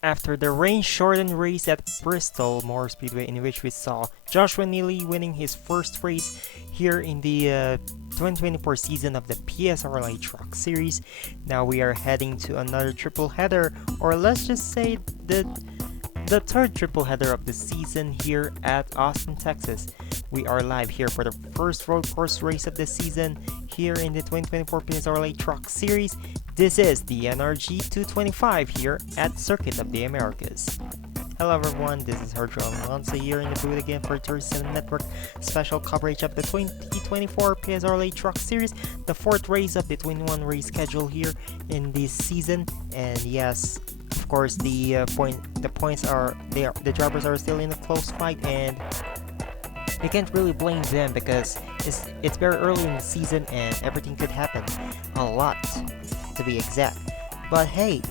After the rain-shortened race at Bristol Motor Speedway, in which we saw Joshua Neeley winning his first race here in the 2024 season of the PSRLA Truck Series, now we are heading to another triple header, or let's just say the third triple header of the season here at Austin, Texas. We are live here for the first road course race of the season here in the 2024 PSRLA Truck Series. This is the NRG 225 here at Circuit of the Americas. Hello everyone, this is Herjo Alonso here in the booth again for Tourism Network special coverage of the 2024 PSRLA Truck Series, the fourth race of the 21 race schedule here in this season. And yes, of course, the drivers are still in a close fight, and you can't really blame them because it's very early in the season and everything could happen. A lot, to be exact. But hey,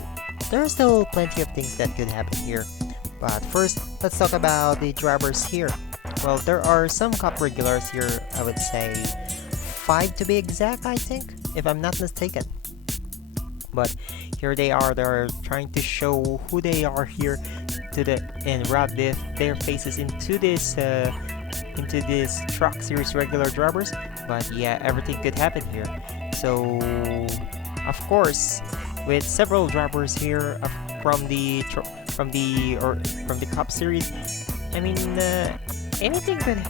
there are still plenty of things that could happen here. But first, let's talk about the drivers here. Well, there are some cup regulars here, I would say 5 to be exact, I think, if I'm not mistaken. But here they're trying to show who they are here and wrap their faces into this truck series regular drivers. But yeah, everything could happen here. So of course, with several drivers here from the Cup Series, I mean, anything could,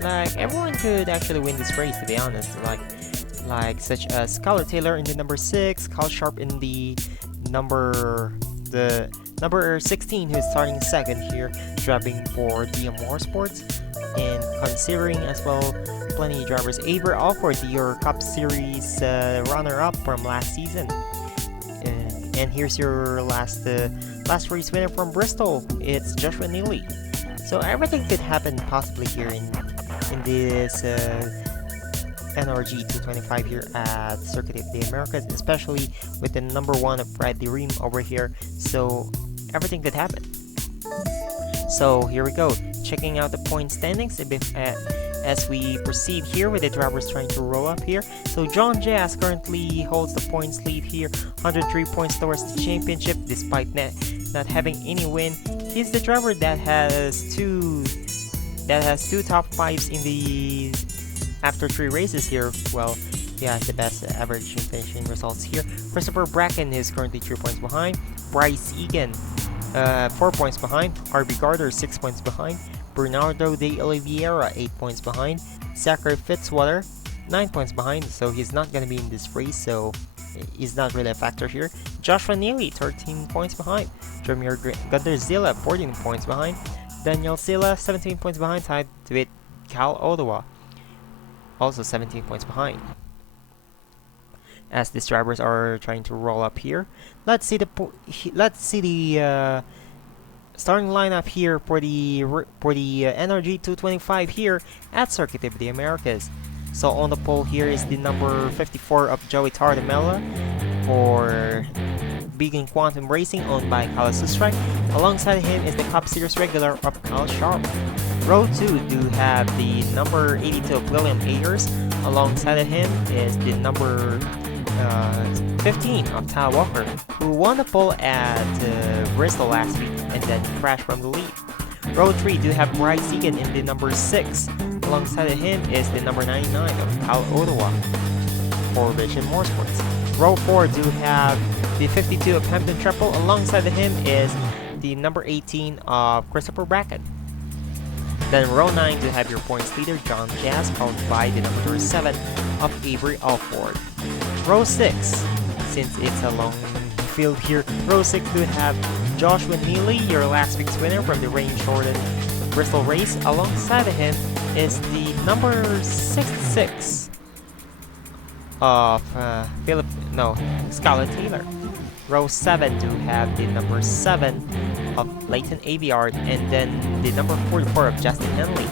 like, everyone could actually win this race, to be honest. Like such as Skylar Taylor in the number 6, Kyle Sharp in the number 16, who's starting second here, driving for DM Motorsports, and considering as well plenty of drivers. Avery Alford, your Cup Series runner-up from last season, and here's your last race winner from Bristol. It's Joshua Neeley. So everything could happen possibly here in this NRG 225 here at Circuit of the Americas, especially with the number 1 of Bradley Ream over here. So everything could happen. So here we go, checking out the point standings as we proceed here with the drivers trying to roll up here. So John Jazz currently holds the points lead here, 103 points towards the championship despite not having any win. He's the driver that has two top 5s in the after 3 races here. Well, he has the best average finishing results here. Christopher Bracken is currently 3 points behind. Bryce Egan 4 points behind. Harvey Gardner 6 points behind. Bernardo de Oliveira 8 points behind. Zachary Fitzwater 9 points behind, so he's not going to be in this race, so he's not really a factor here. Joshua Neeley 13 points behind. Jameer Gunderzilla 14 points behind. Daniel Silla 17 points behind, tied with Cal Ottawa, also 17 points behind. As these drivers are trying to roll up here, let's see the starting lineup here for the NRG 225 here at Circuit of the Americas. So on the pole here is the number 54 of Joey Tardamella for Beacon Quantum Racing, owned by Kyle Sustrike. Alongside him is the Cup Series regular of Kyle Sharp. Row 2 do have the number 82 of William Ayers. Alongside of him is the number 15 of Ty Walker, who won the pole at Bristol last week and then crashed from the lead. Row 3 do have Bryce Egan in the number 6. Alongside of him is the number 99 of Cal Ottawa for Vision Motorsports. Row 4 do have the 52 of Hampton Treple. Alongside of him is the number 18 of Christopher Bracken. Then row 9 do have your points leader John Jazz, followed by the number 37 of Avery Alford. Row 6, since it's a long field here, row 6 do have Joshua Neeley, your last week's winner from the rain-shortened Bristol race. Alongside of him is the number 66 of Skylar Taylor. Row 7 do have the number 7 of Leighton Aviard, and then the number 44 of Justin Henley.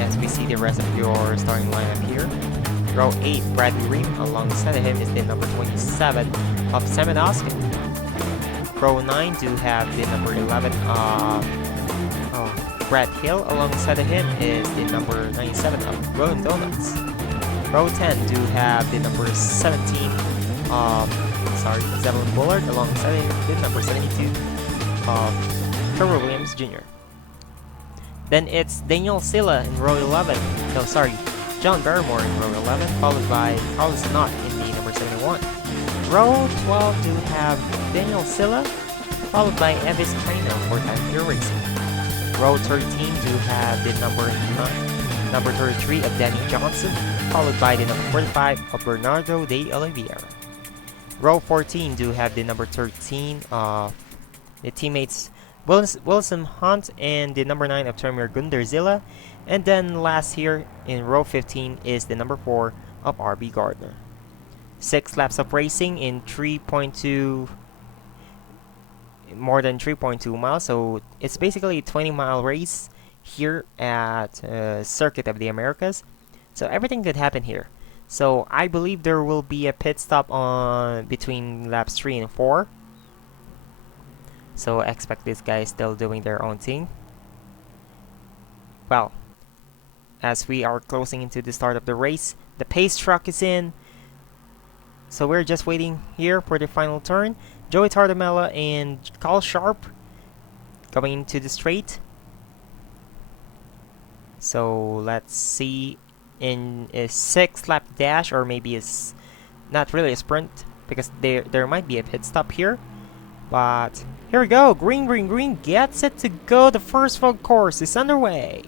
As we see the rest of your starting lineup here. Row 8, Bradley Ream. Alongside of him is the number 27 of Simon Oskin. Row 9 do have the number 11 of Brad Hill. Alongside of him is the number 97 of Rolling Donuts. Row 10 do have the number 17 of Zebulon Bullard alongside the number 72 of Trevor Williams Jr. Then it's Daniel Silla in row 11. No, sorry, John Barrymore in row 11, followed by Carlos Knott in the number 71. Row 12 do have Daniel Silla, followed by Evis Kaino for Time Pure Racing. Row 13 do have the number 33 of Danny Johnson, followed by the number 45 of Bernardo de Oliveira. Row 14 do have the number 13 of the teammates Wilson Hunt and the number 9 of Termir Gunderzilla. And then last here in row 15 is the number 4 of RB Gardner. 6 laps of racing in 3.2, more than 3.2 miles, so it's basically a 20-mile race here at Circuit of the Americas. So everything could happen here. So I believe there will be a pit stop on between laps 3 and 4. So I expect these guys still doing their own thing. Well, as we are closing into the start of the race, the pace truck is in. So we're just waiting here for the final turn. Joey Tardamella and Carl Sharp going into the straight. So let's see, in a 6-lap dash, or maybe it's not really a sprint because there might be a pit stop here. But here we go. Green, green, green. Get set to go. The first full course is underway.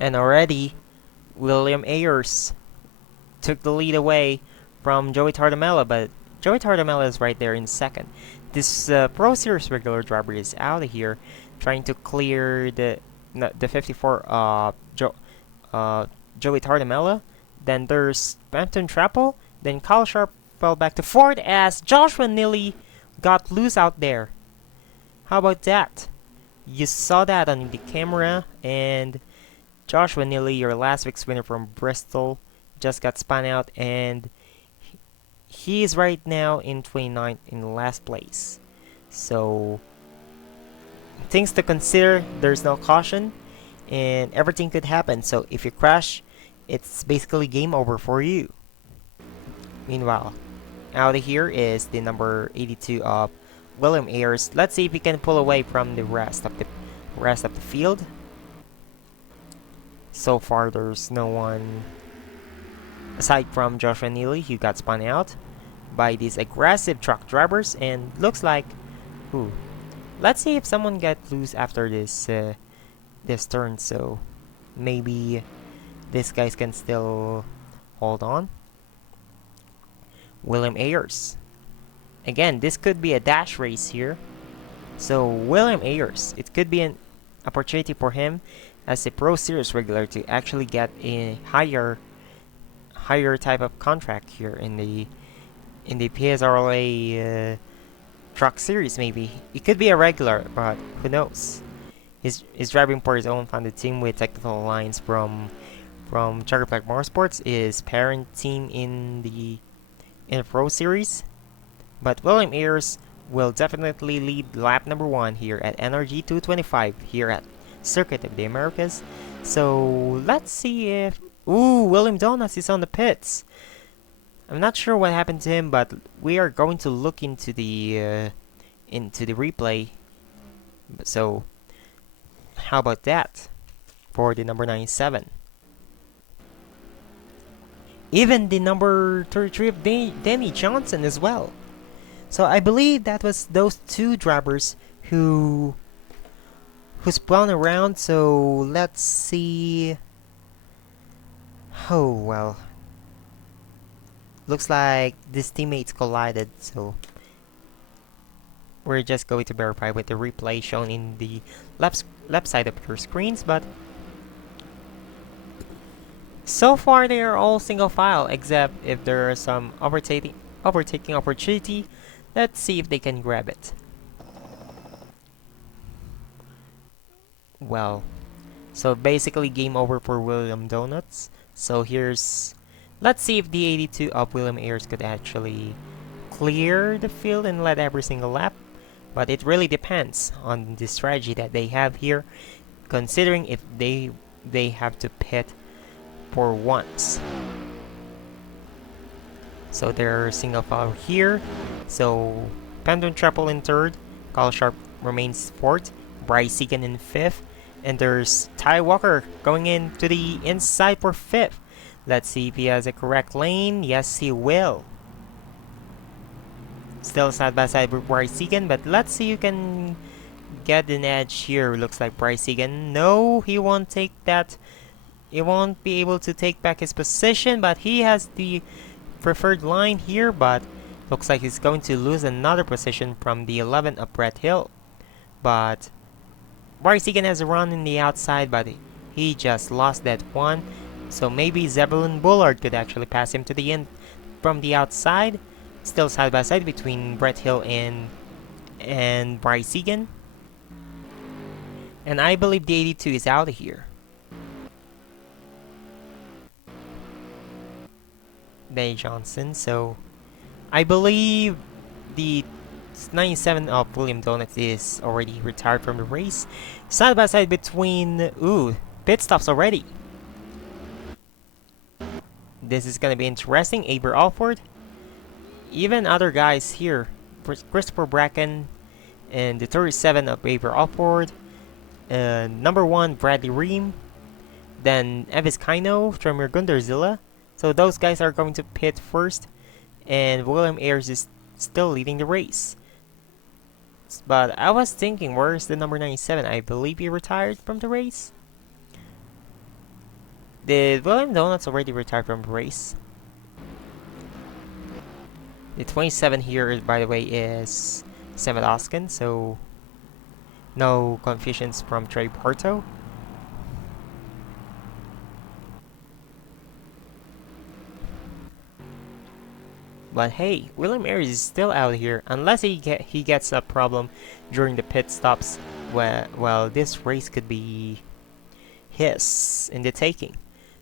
And already, William Ayers took the lead away from Joey Tardamella, but Joey Tardamella is right there in second. This Pro Series regular driver is out of here, trying to clear the 54 Joey Tardamella. Then there's Bampton Trappel. Then Kyle Sharp fell back to fourth as Joshua Neeley got loose out there. How about that? You saw that on the camera, and Joshua Neeley, your last week's winner from Bristol, just got spun out, and he is right now in 29th in last place. So, things to consider, there's no caution, and everything could happen. So if you crash, it's basically game over for you. Meanwhile, out of here is the number 82 of William Ayers. Let's see if he can pull away from the rest of the field. So far, there's no one aside from Joshua Neeley who got spun out by these aggressive truck drivers, and looks like, let's see if someone get loose after this turn. So maybe these guys can still hold on. William Ayers. Again, this could be a dash race here. So William Ayers, it could be an opportunity for him as a Pro Series regular to actually get a higher type of contract here in the PSRLA truck series. Maybe it could be a regular, but who knows? He's driving for his own funded team with technical alliance from Checkerflag Motorsports, his parent team in the Pro Series. But William Ayers will definitely lead lap number 1 here at NRG 225 here at Circuit of the Americas. So let's see if William Donuts is on the pits. I'm not sure what happened to him, but we are going to look into the replay. So how about that for the number 97? Even the number 33 of Danny Johnson as well. So I believe that was those two drivers who spun around. So let's see. Oh well, looks like these teammates collided, so we're just going to verify with the replay shown in the left side of your screens. But so far they are all single file, except if there are some overtaking opportunity. Let's see if they can grab it. Well, so basically game over for William Donuts. So here's, let's see if the 82 of William Ayers could actually clear the field and let every single lap. But it really depends on the strategy that they have here, considering if they have to pit for once. So they're single file here. So Pendon Triple in third, Kyle Sharp remains fourth, Bryce Egan in fifth, and there's Ty Walker going into the inside for fifth. Let's see if he has a correct lane. Yes, he will. Still side by side with Bryce Egan, but let's see who can get an edge here. Looks like Bryce Egan. No, he won't take that. He won't be able to take back his position, but he has the preferred line here, but looks like he's going to lose another position from the 11 of Brett Hill. But Bryce Egan has a run in the outside, but he just lost that one. So maybe Zebulon Bullard could actually pass him to the end from the outside. Still side by side between Brett Hill and Bryce Egan. And I believe the 82 is out of here. Benny Johnson. So I believe the 97 of William Donuts is already retired from the race. Side by side between pit stops already. This is gonna be interesting. Aber Alford, even other guys here, Christopher Bracken and the 37 of Aber Alford, number 1 Bradley Ream, then Evis Kaino, Tremor Gunderzilla. So those guys are going to pit first, and William Ayers is still leading the race. But I was thinking, where's the number 97? I believe he retired from the race. Did William Donuts already retire from the race? The 27 here, by the way, is Semadoskin, so no confusions from Trey Porto. But hey, William Ayers is still out here, unless he gets a problem during the pit stops. Well, this race could be his in the taking.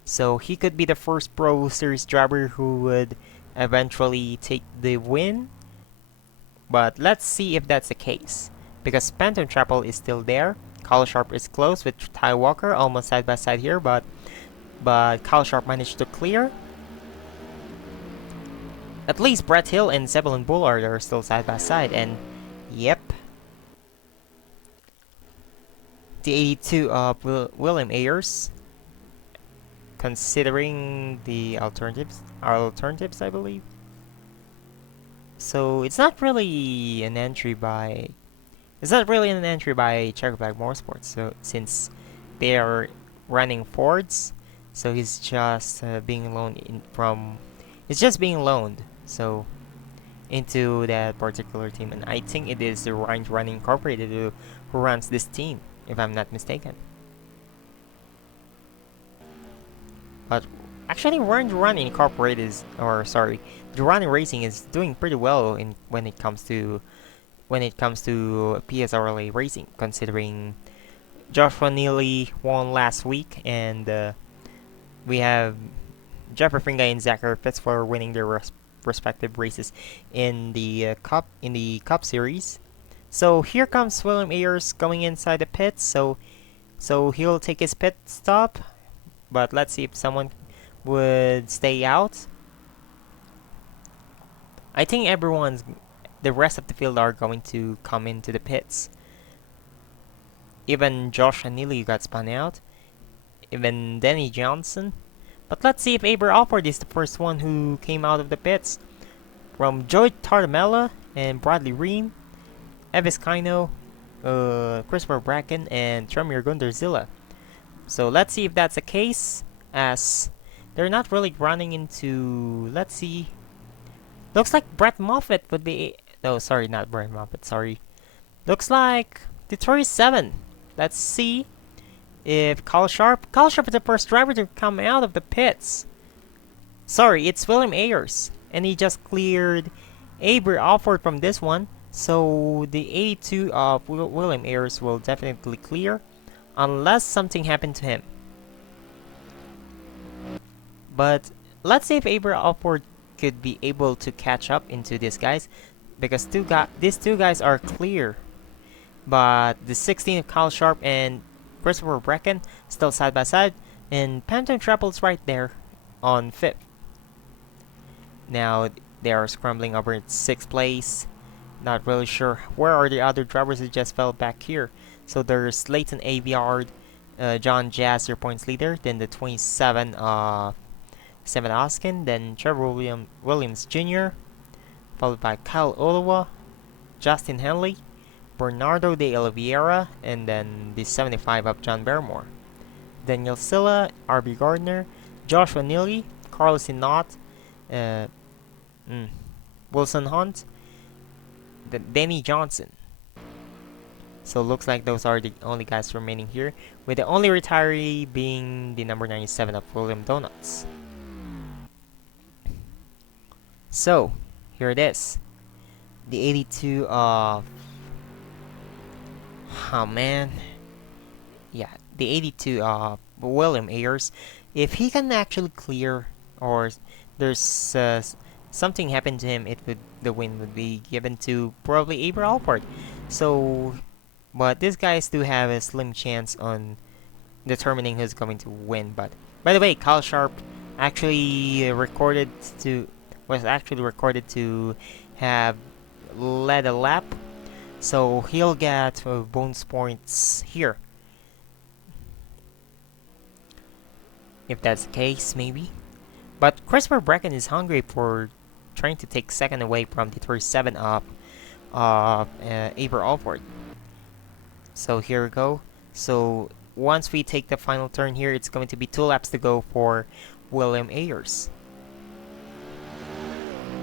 So he could be the first Pro Series driver who would eventually take the win. But let's see if that's the case, because Phantom Chapel is still there. Kyle Sharp is close with Ty Walker almost side by side here, but Kyle Sharp managed to clear. At least Brett Hill and Zebulon Bullard are still side by side, and yep. The 82 of William Ayers, considering the alternatives, I believe. So it's not really an entry by Czechoslovak Motorsports. So since they are running Fords, so he's just being loaned being loaned. So into that particular team, and I think it is the Ryan Running Incorporated who runs this team, if I'm not mistaken. But actually, Ryan Incorporated the Running Racing is doing pretty well when it comes to PSRLA racing, considering Joshua Neeley won last week, and we have Jeffrey Fringa and Zachary Fitzwater winning their respective races in the Cup Series. So here comes William Ayers going inside the pits. So he'll take his pit stop, but let's see if someone would stay out. I think the rest of the field are going to come into the pits. Even Joshua Neeley got spun out. Even Denny Johnson. But let's see if Aber Alford is the first one who came out of the pits. From Joey Tartamella and Bradley Ream, Evis Kaino, Christopher Bracken, and Tremor Gunderzilla. So let's see if that's the case, as they're not really running into... Let's see. Looks like Brett Moffitt would be... No, sorry, not Brett Moffitt, sorry. Looks like the 37. Let's see if Kyle Sharp is the first driver to come out of the pits. Sorry, it's William Ayers, and he just cleared Aber Alford from this one. So the 82 of William Ayers will definitely clear. unless something happened to him. But let's see if Abra Upward could be able to catch up into these guys, because these two guys are clear. But the 16 of Kyle Sharp and Christopher Brecken still side by side, and Phantom Trepple's right there on 5th. Now they are scrambling over at 6th place. Not really sure where are the other drivers who just fell back here. So there's Leighton Aviard, John Jazz, your points leader. Then the 27, Seven Oskin. Then Trevor Williams Jr., followed by Kyle Olawa, Justin Henley, Bernardo de Oliveira, and then the 75 of John Barrymore. Daniel Silla, RB Gardner, Joshua Neeley, Carlos Inot, Wilson Hunt, Denny Johnson. So looks like those are the only guys remaining here, with the only retiree being the number 97 of William Donuts. So here it is, the 82 of the 82 of William Ayers. If he can actually clear, or there's something happened to him, the win would be given to probably Abra Alport. So, but these guys do have a slim chance on determining who's going to win. But by the way, Kyle Sharp actually was actually recorded to have led a lap, so he'll get bonus points here. If that's the case, maybe. But Christopher Brecken is hungry for trying to take second away from the 37 of Abra Alford. So here we go. So once we take the final turn here, it's going to be 2 laps to go for William Ayers.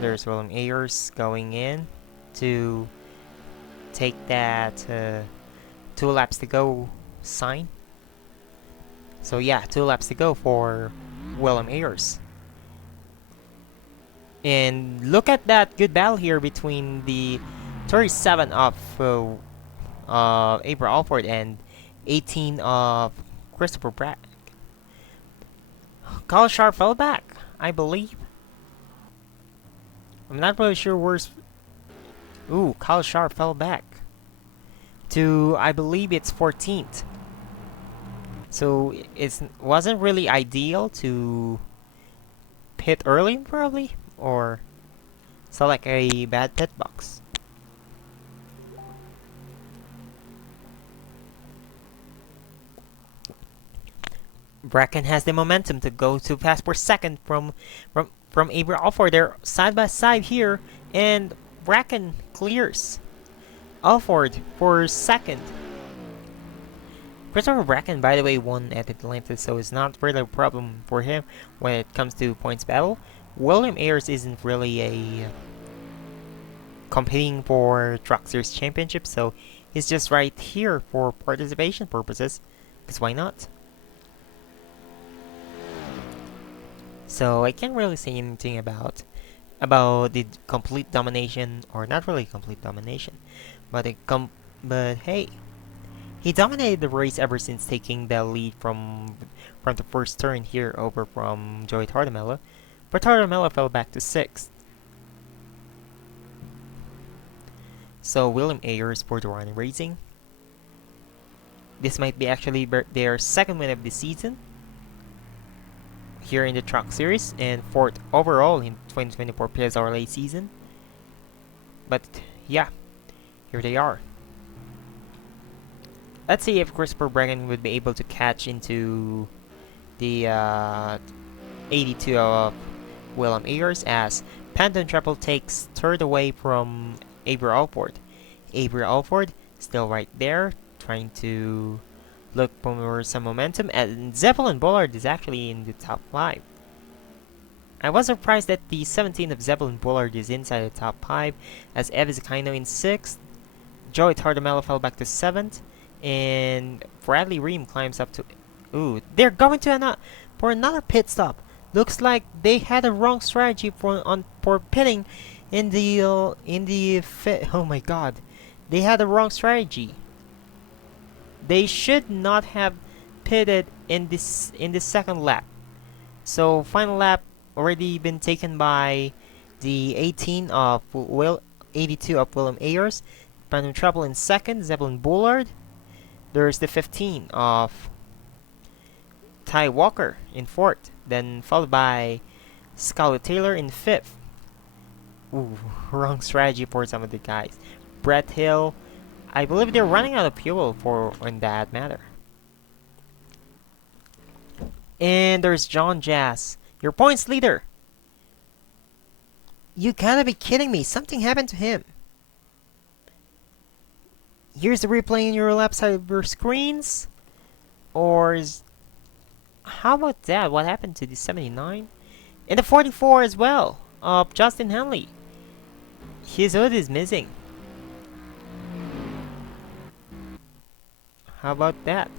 There's William Ayers going in to take that 2 laps to go sign. So yeah, 2 laps to go for William Ayers. And look at that good battle here between the 37 of Abra Alford and 18 of Christopher Bragg. Kyle Sharp fell back, I believe. I'm not really sure where's... Ooh, Kyle Sharp fell back to, I believe it's 14th. So it wasn't really ideal to pit early, probably, or select a bad pit box. Brecken has the momentum to go to pass for second from Abra Alford. They're side by side here, and Brecken clears Alford for second. Christopher Brecken, by the way, won at Atlanta, so it's not really a problem for him when it comes to points battle. William Ayers isn't really a competing for Truck Series Championship, so he's just right here for participation purposes, because why not? So I can't really say anything about the complete domination, or not really complete domination, but hey, he dominated the race ever since taking the lead from the first turn here over from Joey Tardamella, but Tardamella fell back to 6th. So William Ayers for the Ronnie Racing. This might be actually their second win of the season here in the Truck Series, and 4th overall in 2024 PSRLA season. But yeah, here they are. Let's see if Christopher Brecken would be able to catch into the 82 of William Ayers, as Phantom Treble takes 3rd away from Abra Alford. Abra Alford still right there, trying to look for some momentum, and Zeppelin Bullard is actually in the top 5. I was surprised that the 17 of Zeppelin Bullard is inside the top 5, as Evis Kaino in 6th, Joey Tardamella fell back to 7th, and Bradley Ream climbs up to... Ooh, they're going to for another pit stop. Looks like they had a wrong strategy for pitting in the oh my god, they had a wrong strategy. they should not have pitted in this second lap. So final lap already been taken by the 18 of 82 of William Ayers, Phantom Trouble in second, Zebulon Bullard. There's the 15 of Ty Walker in fourth, then followed by Scarlett Taylor in fifth. Ooh, wrong strategy for some of the guys. Brett Hill, I believe they're running out of fuel for in that matter. And there's John Jazz, your points leader. You gotta be kidding me, something happened to him. Here's the replay in your left side of your screens. Or is... How about that? What happened to the 79? And the 44 as well, of Justin Henley. His hood is missing. How about that?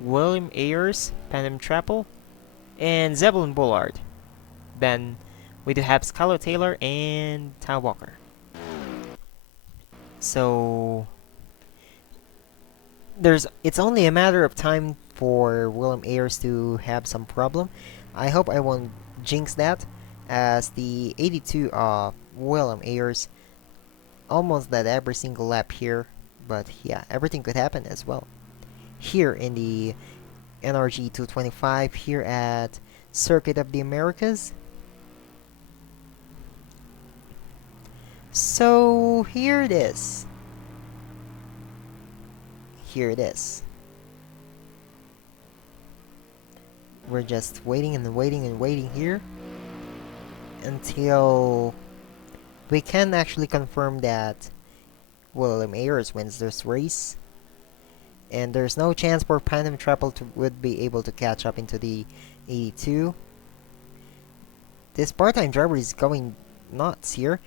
William Ayers, Phantom Trappel, and Zebulon Bullard. Then we do have Scarlett Taylor and Ty Walker. So it's only a matter of time for William Ayers to have some problem. I hope I won't jinx that, as the 82 of William Ayers almost led every single lap here, but yeah, everything could happen as well. Here in the NRG 225 here at Circuit of the Americas. So here it is. Here it is. We're just waiting and waiting and waiting here until we can actually confirm that William Ayers wins this race. And there's no chance for Phantom Trappel would be able to catch up into the 82. This part-time driver is going nuts here.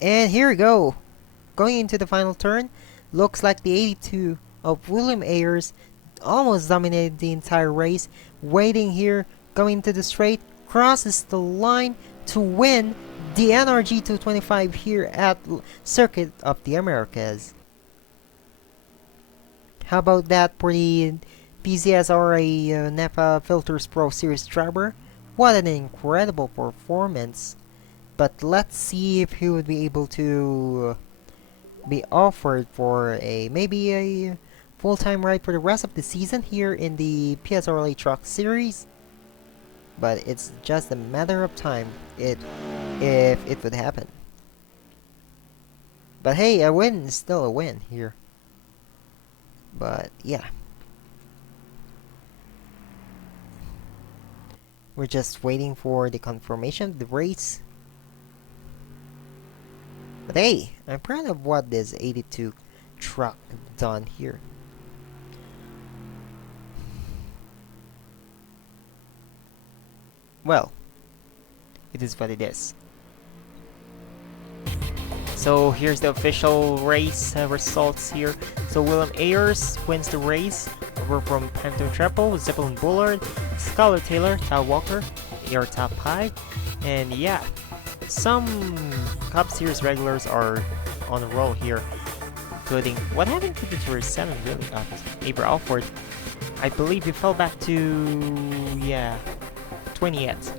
And here we go. Going into the final turn. Looks like the 82 of William Ayers almost dominated the entire race. Waiting here, going to the straight. Crosses the line to win the NRG 225 here at Circuit of the Americas. How about that for the PSRLA NEPA Filters Pro Series driver? What an incredible performance. But let's see if he would be able to be offered for maybe a full-time ride for the rest of the season here in the PSRLA Truck Series. But it's just a matter of time if it would happen. But hey, a win is still a win here. But yeah, we're just waiting for the confirmation of the race. But hey, I'm proud of what this 82 truck done here. Well, it is what it is. So here's the official race results here. So William Ayers wins the race over from Phantom Trappel, Zebulon Bullard, Scarlett Taylor, Ty Walker, Air Top High, and yeah, some Cup Series regulars are on a roll here, including what happened to the 37 really? Avery Alford, I believe he fell back to 20th.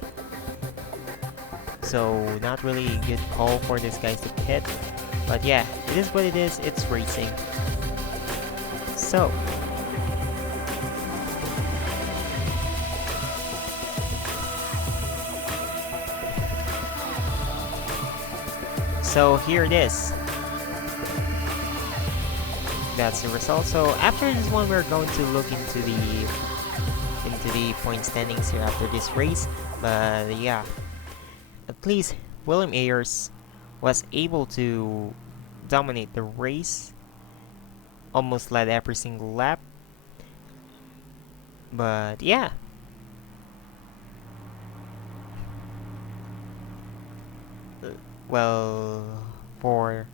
So not really a good call for these guys to pit. But yeah, it is what it is, it's racing. So here it is. That's the result. So after this one, we're going to look into the point standings here after this race. But yeah, at least William Ayers was able to dominate the race, almost led every single lap. But yeah, well, for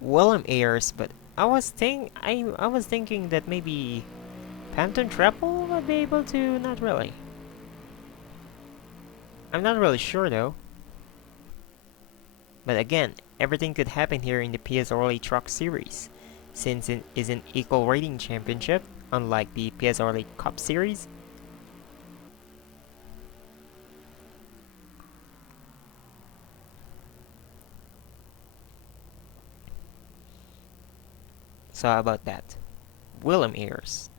William Ayers, but I was thinking that maybe Phantom Trappel would be able to. Not really. I'm not really sure though. But again, everything could happen here in the PSRLA Truck Series. since it is an equal rating championship, unlike the PSRLA Cup Series. So how about that? William Ayers.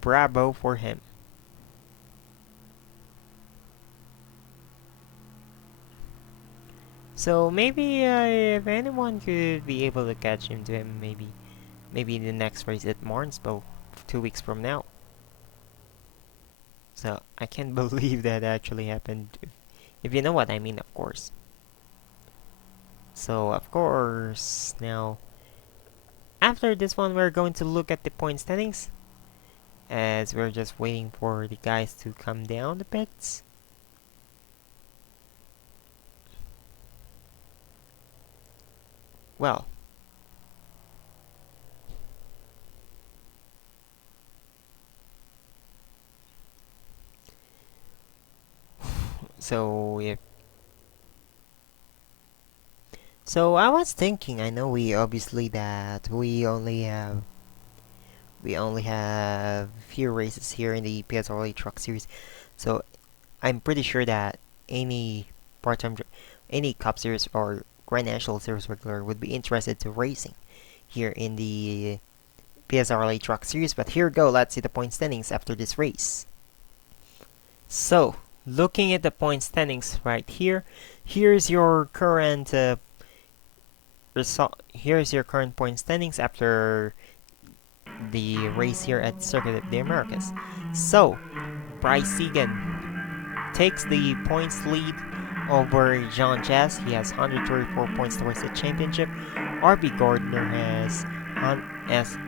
Bravo for him. So maybe if anyone could be able to catch him to him, maybe in the next race at Martinsville 2 weeks from now. So I can't believe that actually happened. If you know what I mean, of course. So of course now after this one we're going to look at the point standings, as we're just waiting for the guys to come down the pits. Well, so if so I was thinking, I know we only have few races here in the PSRLA Truck Series, so I'm pretty sure that any part-time, any Cup Series or Grand National Series regular would be interested to racing here in the PSRLA Truck Series. But here we go, let's see the point standings after this race. So, looking at the point standings right here, here's your current result. Here's your current point standings after the race here at Circuit of the Americas. So, Bryce Egan takes the points lead over John Jazz. He has 134 points towards the championship. RB Gardner has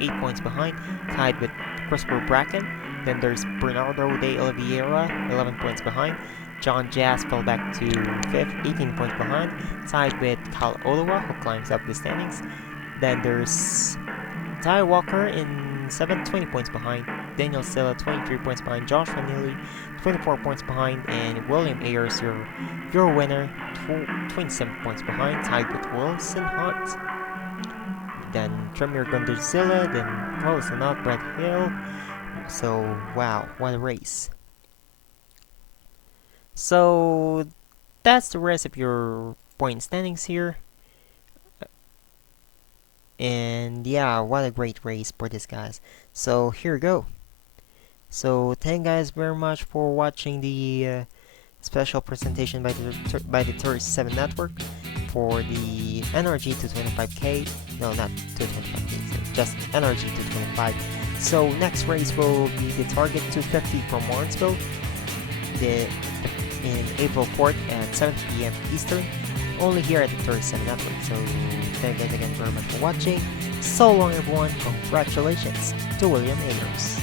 8 points behind, tied with Christopher Bracken. Then there's Bernardo de Oliveira, 11 points behind. John Jazz fell back to 5th, 18 points behind, tied with Kyle Olowa, who climbs up the standings. Then there's Ty Walker in 7th, 20 points behind. Daniel Silla, 23 points behind. Joshua Neeley, 24 points behind. And William Ayers, your winner, 27 points behind, tied with Wilson Hunt. Then Tremere Gondozilla, then Carlos Anot, Brett Hill. So, wow, what a race. So, that's the rest of your point standings here. And yeah, what a great race for these guys. So, here we go. So, thank you guys very much for watching the special presentation by the 37 Network for the NRG 225K. No, not 225K, just NRG 225. So next race will be the Target 250 from Martinsville in April 4th at 7 p.m. Eastern, only here at the 37 Network. So thank you guys again very much for watching. So long everyone, congratulations to William Ayers.